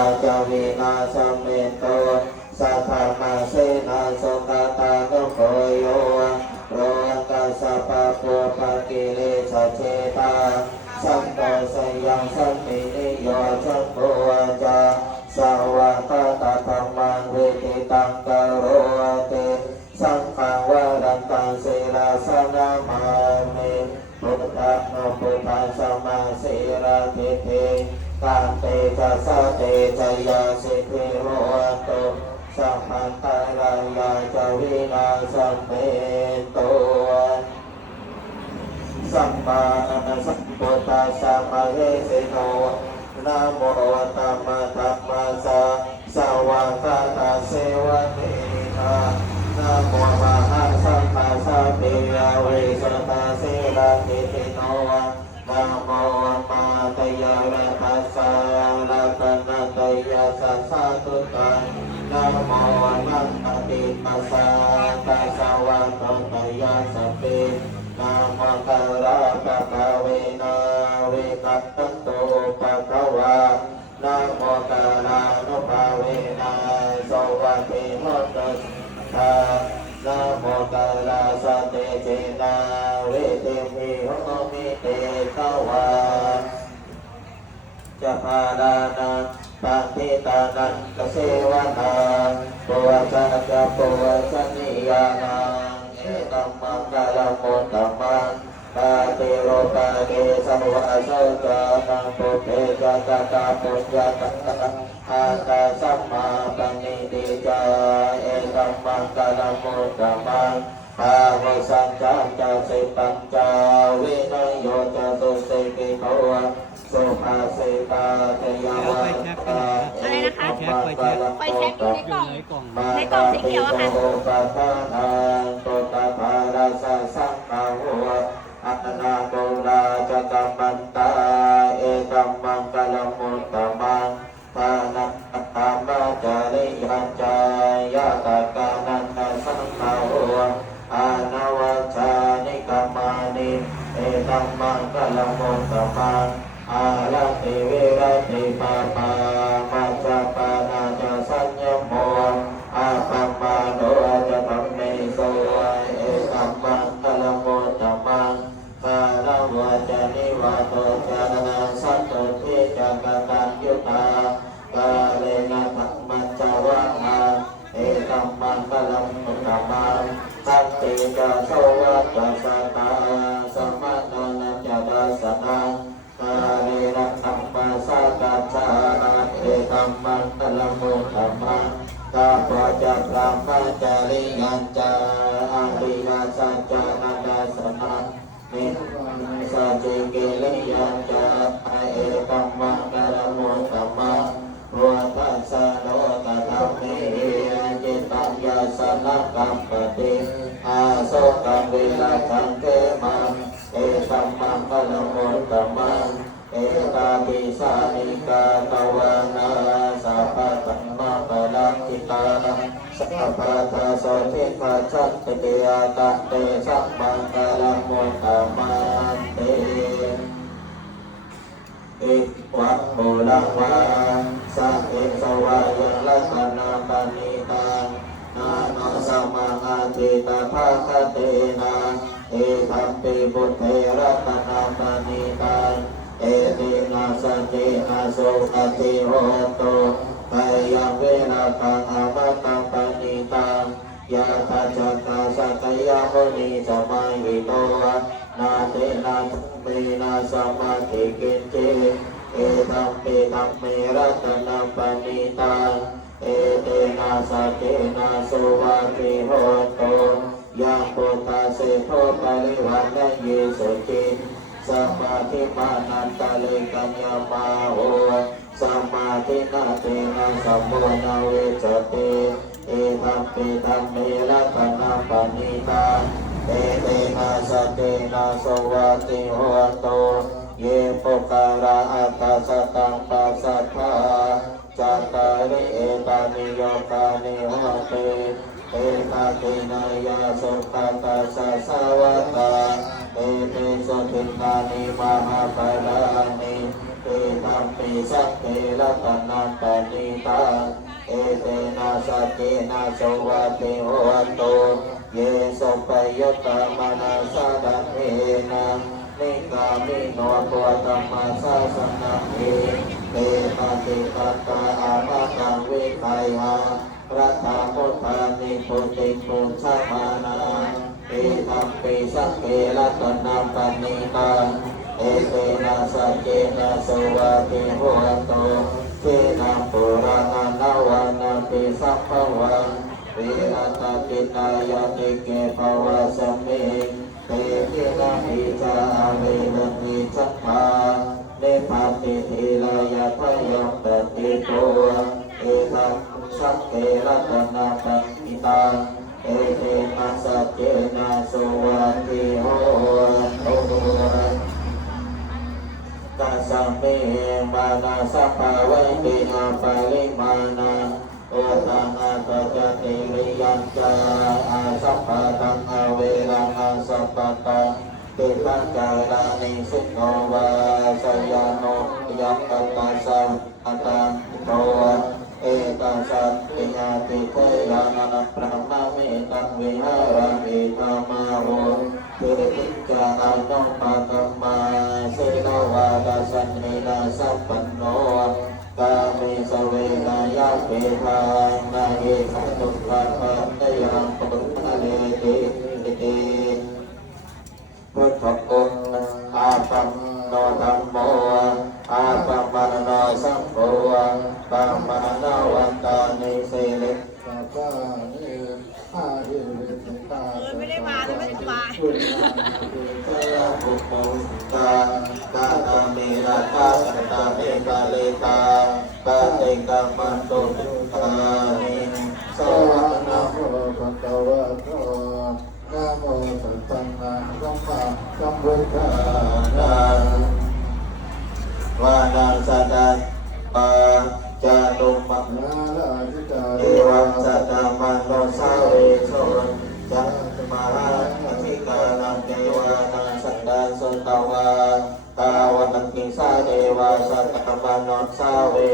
าจาวินาสเมโตสัทธามาเสนาสกตานุโคโยโรกัสสะปะปัวปะกิเลสเชตาสัมโตสยังสัมมิโยชัมโพจาสวะคา การเตจะสะเตจยาสิทิโรตุสัมพันตารายาจวินาสัมเมโตสัมมาสัมพุทธัสสะมะเฮสิโนนะโมตัมมะตัมมะสะสวะคาตาเสวะเนนะนะโมมหาสัมมาสัมปิยาเวสตาเสระติติโน มัสสะตัสะวะโตตยาสพปินามังคาราปะกะเวนาเวกัตตันโตปะคะวานะโมกาลานุภาเวนะสวัสดิโมตัสสะนะโมกาลาสเตเจนาเวเตมิโหมิเตตวาจะพาดานังปฏิตานังกเสวนา ปัวจะจะปัวชนิยานังเอตัมมังกาลมุตตมังปาติโรปาเกสวะโสจานังปุเพจะจะตาปุญญาตตะอาตาสัมมาปันนิติจาเอตัมมังกาลมุตตมังอาวสังจามจสิปัญจาวินัยโยจตุสิกิโต สุภาสิตาเทยวาตาอะไรนะคะไฟแช็กอยู่ในกล่องในกล่อง ในกล่องสีเขียวอะค่ะโอปะทานังตุตาภาราสะสังฆาหัวอัตนาโกราจะกัมมันตาเอตัมมังกลมุตตมังปานัตตามาจาริยัญจายาตากานันตสังฆาหัวอานวัชานิกามานิเอตัมมังกลมุตตมัง ลาติเวรติปาปามัจจปานาจะสัญญโมอาปัมมาโนจะตัมเมโสเอตัมมังกลมุตตมังกาลวะจานิวาโตจานาสัตตทิจักตังยุตากาเลนะธัมมัจจวังหาเอตัมมังกลมุตตมังสันติจาโสวะตาสั ธัมมังกาปะจักรามาจาริยัญจาอาริยสัจจานาดัสสนังนิสัจจิกิริยัญจาเอตัมมังตะลโมธัมมะรัวตัสสะโลกธรรมเมจิตัญญาสนะกัมปติอาโสกังเวลาชังเทมังเอตัมมังกลมุตตมัง เอตาปิสานิกาตวานาสัพพะตัมมังกลักขิตาสัพพะทาโสทิคัจฉันติเตยตะเตสัมมังกลมุตตมังเตอิวะโมลังวาสัพเพสวายังลัสนาปณิตังนาโนสัมมาอาทิตาภาคเตนะเอธัมปิบุตเทรัตนาปณิตัง เอตินาสัจเจนะโสอติโหตุไปยังเวนะตังอามตังปณิตังยาตาจักตาสัตยามุนีสมัยวิโตนาเตนะเมนะสมาทิกินเจเอตัมปิตัมเมรัตนัปณิตังเอเตนะสะเกนะสุวัติโหตุยังปุตตะเสโทปริวันนเยสุจิ สัมมาทิมานันตะเลกัญญามาโหสัมมาทินาเตนะสัมโมนาเวจติเอตัมปิตัมเมรัตนัปณิตังเอเตนะสะเกนะสวัติโหตุเยปุการะอัตสตังปัสสัทาจัตตาริเอตานิโยกานิโหติเอตาตินายาสุขตัสสะสะวตา เอเตสุทิตานิมหาปารานิเอตัมปิสัพเพรัตนังปสเจนะโสวัติโหตุเยสุปยุตตมนาสาดันเอนะนิกามิโนตัวธรรมสาสนาเอเตปฏิปัตตาอาภาตังวิไคหารัตถาพุทธานิพุติปุชฌมานา เอตัมปิสักเกรัตนาปณิตังเอเตนะสัจเจนะสวะเทโหตุเทนะปุราณนาวานาติสัพพวันวิรัตติตายาติเกภวะสมเมเตกินะหิจาเวนะนิจัตตาเนปาติทิลายะทยมปติโตเอตัมสักเกรัตนาปันติตังเอเตนะสัจเจ สสะเมมานาสัพพะเวติอาปาลิมานาโอตังาตจติริยัญจาอาสัพพตังอาเวรังอาสัพพตังติปัญจารานิสุโนวาสยานโนยัตตตัสสะอัตตังโตเอตัสสะปิญาติเทยานันพระมะเมตังวิหารามิตามาโรเทติจานุปัตมา สัพพันโนกามิสเวลายาเปภา สบายตาปุปตาตาตาเมราตาสัตตาเมกาเลตาปะเตกามันโตตานิสวะนะโมภะคะวะโตนะโมตัสสะนะโมสัมพุทธัส สาเทว